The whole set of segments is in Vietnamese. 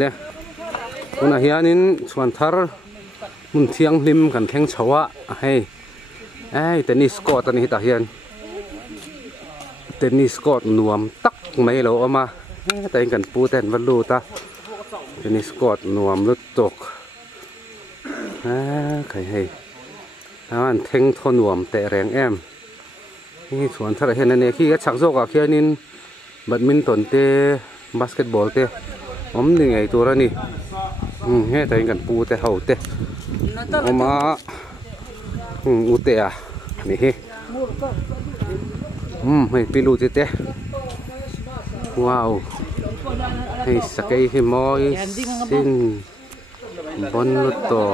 le kuna hianin Chhuanthar mun thiang hlim kan thleng chhowa hei ai tennis court ani ta hian tennis court nuam tak mai lo ama tai kan pu ten valu ta tennis court nuam lut tok khai hei an theng thon nuam te reng em hi Chhuanthar hian ane khi chak zo ka khianin badminton te basketball te om ni ngai turani he tai kan pu te hau te oma ute a ni hi hei pilu te wow hei sakai hi moi sin bon lut to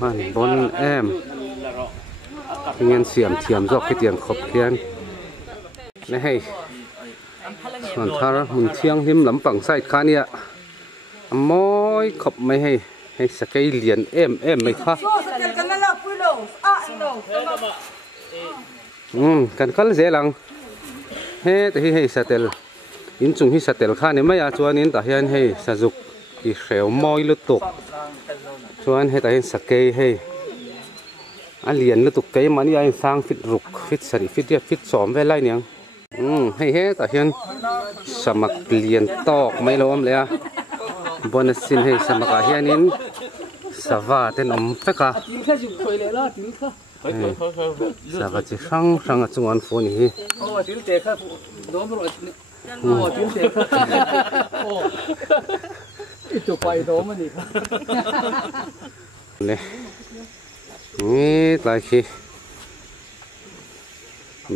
man bon em nghiên xiêm thiềm dọc cái tiền khop kian này hay Chhuanthar mun thiang him lam pang sai khania moi khop mai hay sakai lian em mai kha kan kal zelang he te hi satel in chung hi satel kha ne mai a chuan in ta hian hei sajuk ki hreu moi lu tuk chuan he ta hian sakai hei alian lu tuk kai mani ai sang fit ruk fit sari fit som ve lai niang hei he ta hian samak lian tok mai lo am le a bonasin hei samaka hianin sava ten om feka sava chi sang a chungan phone hi itu pai do mani le ni lai khi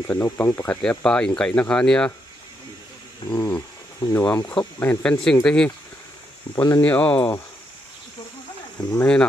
phần nấu băng bạc hạt pa in cậy nó khá nia nuam khop men fencing thế hi bọn anh ô mê nè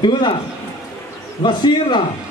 Tuna, Vasira.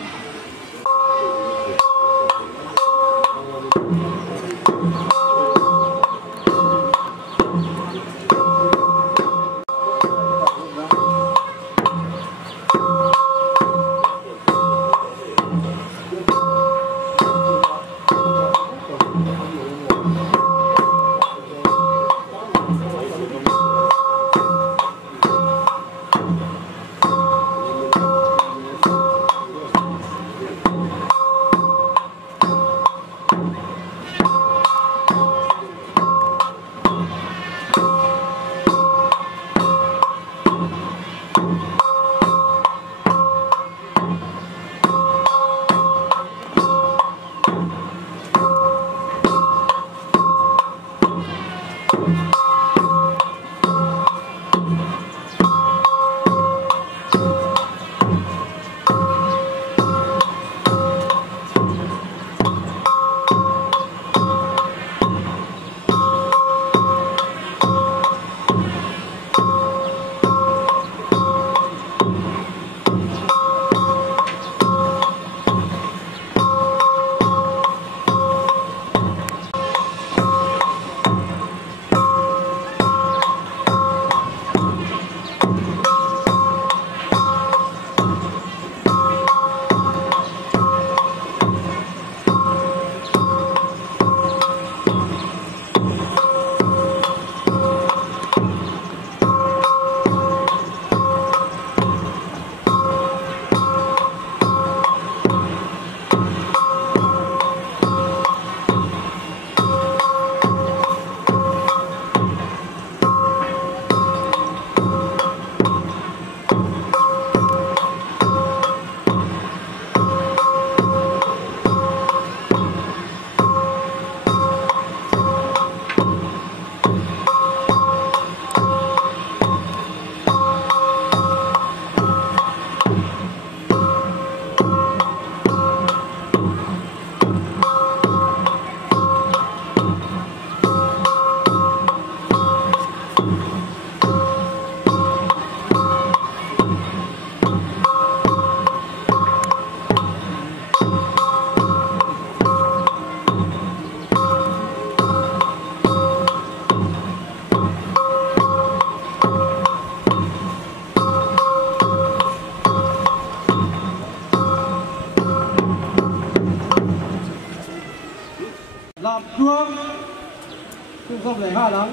chung không này ha lắm.